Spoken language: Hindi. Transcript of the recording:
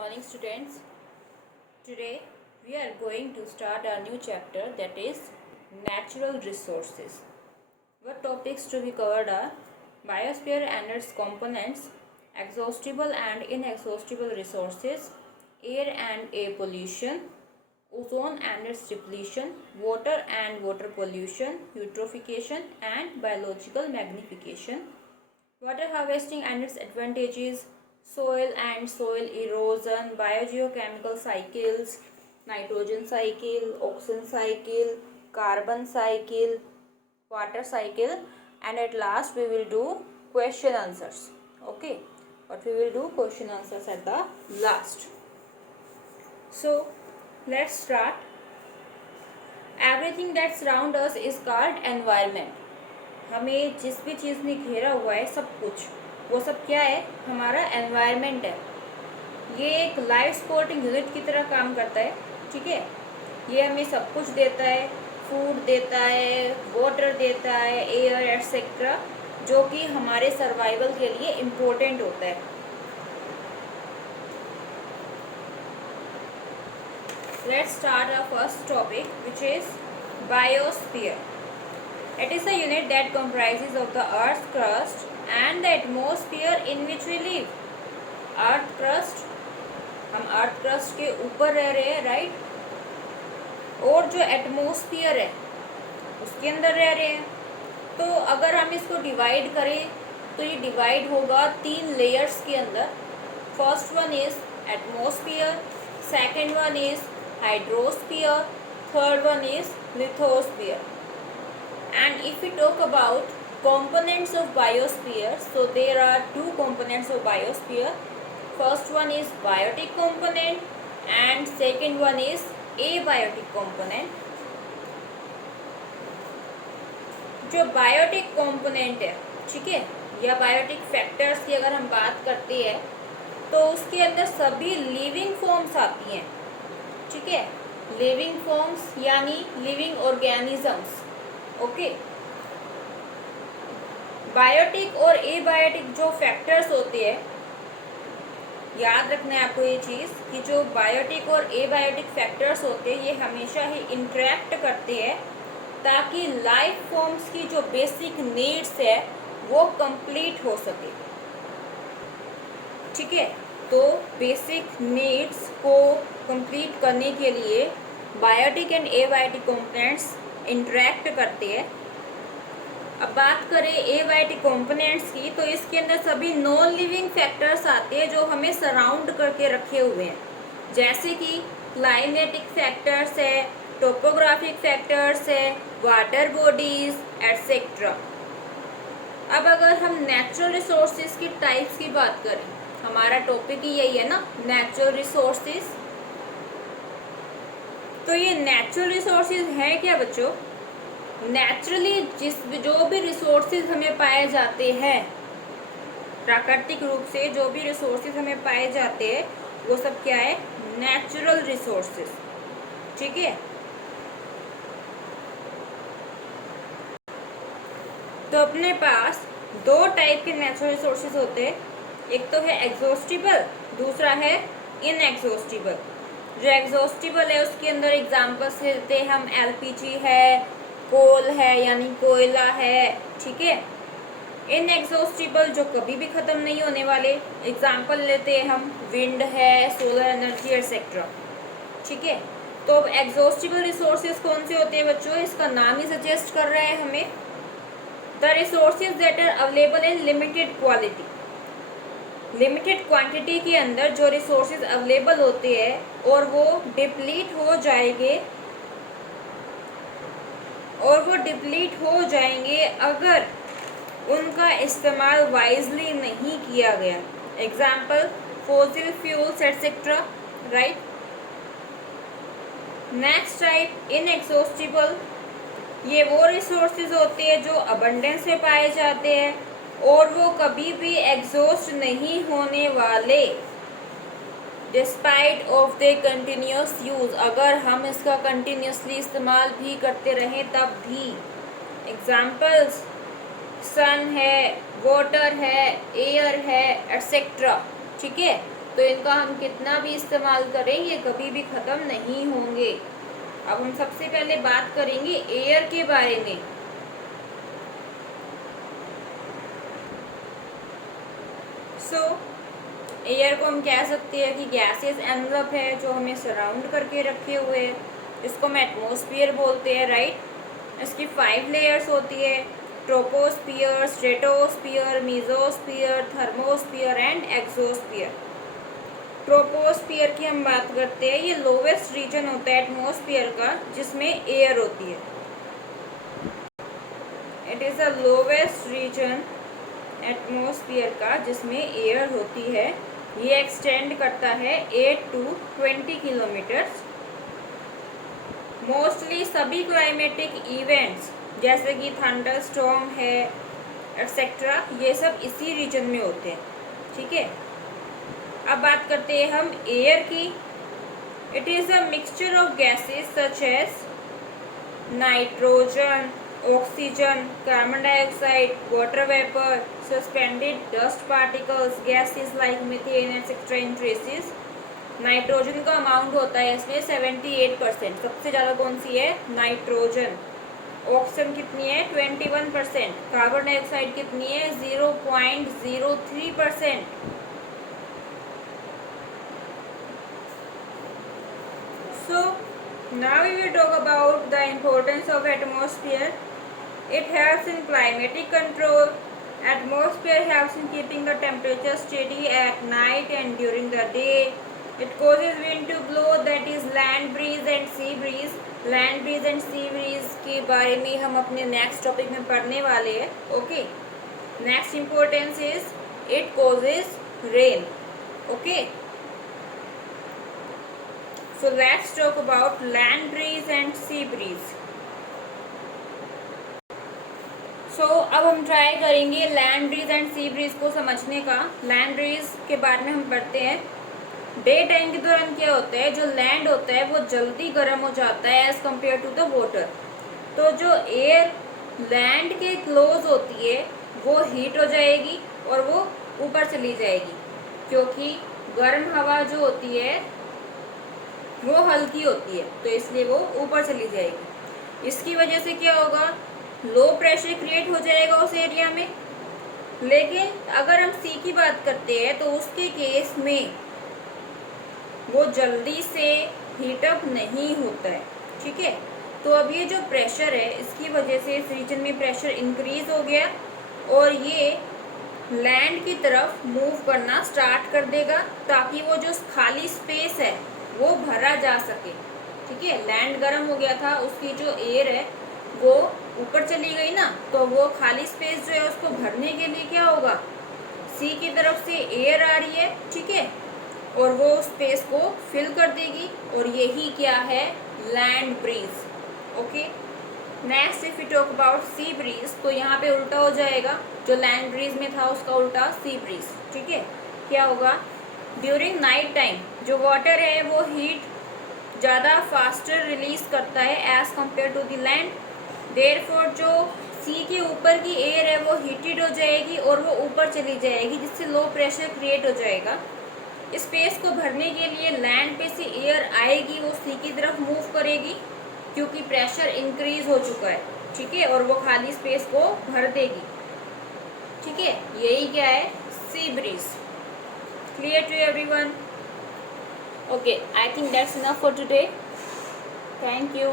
morning, students. Today we are going to start a new chapter, that is natural resources. What topics to be covered are biosphere and its components, exhaustible and inexhaustible resources, air and air pollution, ozone and its depletion, water and water pollution, eutrophication and biological magnification, water harvesting and its advantages, soil and soil erosion, biogeochemical cycles, nitrogen cycle, oxygen cycle, carbon cycle, water cycle, and at last we will do question answers. Okay, what we will do, question answers at the last. So let's start. Everything that surrounds us is called environment. हमें जिस भी चीज़ ने घेरा हुआ है, सब कुछ, वो सब क्या है? हमारा एनवायरनमेंट है. ये एक लाइफ सपोर्टिंग यूनिट की तरह काम करता है. ठीक है, ये हमें सब कुछ देता है, फूड देता है, वाटर देता है, एयर एटसेट्रा, जो कि हमारे सर्वाइवल के लिए इम्पोर्टेंट होता है. Let's start our first topic, which is biosphere. It is a unit that comprises of the Earth's crust and the atmosphere in which we live. Earth crust, हम अर्थ क्रस्ट के ऊपर रह रहे हैं, राइट? और जो एटमोसफियर है उसके अंदर रह रहे हैं. तो अगर हम इसको डिवाइड करें तो ये डिवाइड होगा 3 लेयर्स के अंदर. First one is atmosphere, second one is hydrosphere, third one is lithosphere. And if we talk about components of biosphere, so there are 2 components of biosphere. First one is biotic component and second one is abiotic component. जो बायोटिक component है, ठीक है, या बायोटिक फैक्टर्स की अगर हम बात करते हैं तो उसके अंदर सभी लिविंग फॉर्म्स आती हैं. ठीक है, लिविंग फॉर्म्स यानी लिविंग ऑर्गेनिजम्स. ओके, बायोटिक और एबायोटिक जो फैक्टर्स होते हैं, याद रखना है आपको ये चीज़ कि जो बायोटिक और एबायोटिक फैक्टर्स होते हैं ये हमेशा ही इंटरेक्ट करते हैं ताकि लाइफ फॉर्म्स की जो बेसिक नीड्स है वो कंप्लीट हो सके. ठीक है, तो बेसिक नीड्स को कंप्लीट करने के लिए biotic and abiotic components interact करते हैं. अब बात करें एबायोटिक कंपोनेंट्स की, तो इसके अंदर सभी नॉन लिविंग फैक्टर्स आते हैं जो हमें सराउंड करके रखे हुए हैं, जैसे कि क्लाइमेटिक फैक्टर्स है, टोपोग्राफिक फैक्टर्स है, वाटर बॉडीज एटसेट्रा. अब अगर हम नेचुरल रिसोर्सेज की टाइप्स की बात करें, हमारा टॉपिक ही यही है ना, नेचुरल रिसोर्सेज. तो ये नेचुरल रिसोर्सेज है क्या बच्चों? नेचुरली जो भी रिसोर्सेज हमें पाए जाते हैं, प्राकृतिक रूप से जो भी रिसोर्सेज हमें पाए जाते हैं वो सब क्या है? Natural resources. ठीक है, तो अपने पास 2 टाइप के नेचुरल रिसोर्सेज होते हैं. एक तो है एग्जॉस्टिबल, दूसरा है इनएग्जॉस्टिबल. जो एग्जॉस्टिबल है उसके अंदर एग्जाम्पल्स लेते हैं हम, एलपीजी है, कोल है यानी कोयला है. ठीक है, इनएग्जॉस्टिबल जो कभी भी ख़त्म नहीं होने वाले, एग्जाम्पल लेते हैं हम, विंड है, सोलर एनर्जी एटसेट्रा. ठीक है, तो एग्जॉस्टिबल रिसोर्सेज कौन से होते हैं बच्चों? इसका नाम ही सजेस्ट कर रहा है हमें, the resources that are available in limited quality. Limited quantity के अंदर जो रिसोर्सेज अवेलेबल होते हैं और वो डिप्लीट हो जाएंगे अगर उनका इस्तेमाल वाइजली नहीं किया गया. Example fossil fuels etcetera, right. Next type inexhaustible. ये वो रिसोर्सेज होते हैं जो अबंडेंस में पाए जाते हैं और वो कभी भी एग्जॉस्ट नहीं होने वाले despite of the continuous use. अगर हम इसका कंटिन्यूसली इस्तेमाल भी करते रहें तब भी. एग्जाम्पल्स सन है, वाटर है, एयर है एटसेट्रा. ठीक है, तो इनका हम कितना भी इस्तेमाल करें ये कभी भी ख़त्म नहीं होंगे। अब हम सबसे पहले बात करेंगे एयर के बारे में। एयर को हम कह सकते हैं कि गैसेस एनवलप है जो हमें सराउंड करके रखे हुए है। इसको हम एटमॉस्फेयर बोलते हैं, राइट। इसकी 5 लेयर्स होती है, troposphere, stratosphere, mesosphere, thermosphere and exosphere. Troposphere की हम बात करते हैं, ये लोवेस्ट रीजन होता है एटमॉस्फेयर का जिसमें एयर होती है। It is the lowest region atmosphere का जिसमें एयर होती है। ये एक्सटेंड करता है 8 to 20 किलोमीटर्स। मोस्टली सभी क्लाइमेटिक इवेंट्स जैसे कि थंडर स्टॉर्म है एक्सेट्रा, ये सब इसी रीजन में होते हैं, ठीक है। अब बात करते हैं हम एयर की। It is a mixture of gases such as nitrogen, oxygen, carbon dioxide, water vapour, suspended dust particles, gases like methane etcetera in traces. Nitrogen का अमाउंट होता है इसमें 78%। सबसे ज़्यादा कौन सी है? नाइट्रोजन। ऑक्सीजन कितनी है? 21%। कार्बन डाइऑक्साइड कितनी है? 0.03%। So now we will talk about the importance of atmosphere. It helps in climatic control. Atmosphere helps in keeping the temperature steady at night and during the day. It causes wind to blow, that is land breeze and sea breeze. Land breeze and sea breeze के बारे में हम अपने नेक्स्ट टॉपिक में पढ़ने वाले हैं, okay. Next importance is it causes rain, okay. So let's talk about land breeze and sea breeze. So अब हम ट्राई करेंगे land breeze and sea breeze को समझने का। लैंड ब्रीज के बारे में हम पढ़ते हैं। डे टाइम के दौरान क्या होता है, जो लैंड होता है वो जल्दी गर्म हो जाता है as compare to the water. तो जो एयर लैंड के क्लोज होती है वो हीट हो जाएगी और वो ऊपर चली जाएगी, क्योंकि गर्म हवा जो होती है वो हल्की होती है, तो इसलिए वो ऊपर चली जाएगी। इसकी वजह से क्या होगा, लो प्रेशर क्रिएट हो जाएगा उस एरिया में। लेकिन अगर हम सी की बात करते हैं तो उसके केस में वो जल्दी से हीटअप नहीं होता है, ठीक है। तो अब ये जो प्रेशर है इसकी वजह से इस रीजन में प्रेशर इंक्रीज हो गया और ये लैंड की तरफ मूव करना स्टार्ट कर देगा, ताकि वो जो खाली स्पेस है वो भरा जा सके, ठीक है। लैंड गर्म हो गया था, उसकी जो एयर है वो ऊपर चली गई ना, तो वो खाली स्पेस जो है उसको भरने के लिए क्या होगा, सी की तरफ से एयर आ रही है, ठीक है, और वो स्पेस को फिल कर देगी, और यही क्या है, land breeze, okay. Next if you talk about sea breeze, तो यहाँ पे उल्टा हो जाएगा, जो लैंड ब्रीज में था उसका उल्टा सी ब्रीज, ठीक है। क्या होगा, ड्यूरिंग नाइट टाइम जो वाटर है वो हीट ज़्यादा फास्टर रिलीज करता है as compare to the land. Therefore जो सी के ऊपर की एयर है वो हीटेड हो जाएगी और वो ऊपर चली जाएगी, जिससे लो प्रेशर क्रिएट हो जाएगा। स्पेस को भरने के लिए लैंड पे से एयर आएगी, वो सी की तरफ मूव करेगी क्योंकि प्रेशर इंक्रीज हो चुका है, ठीक है, और वो खाली स्पेस को भर देगी, ठीक है। यही क्या है, sea breeze. Clear to everyone? Okay, I think that's enough for today. Thank you.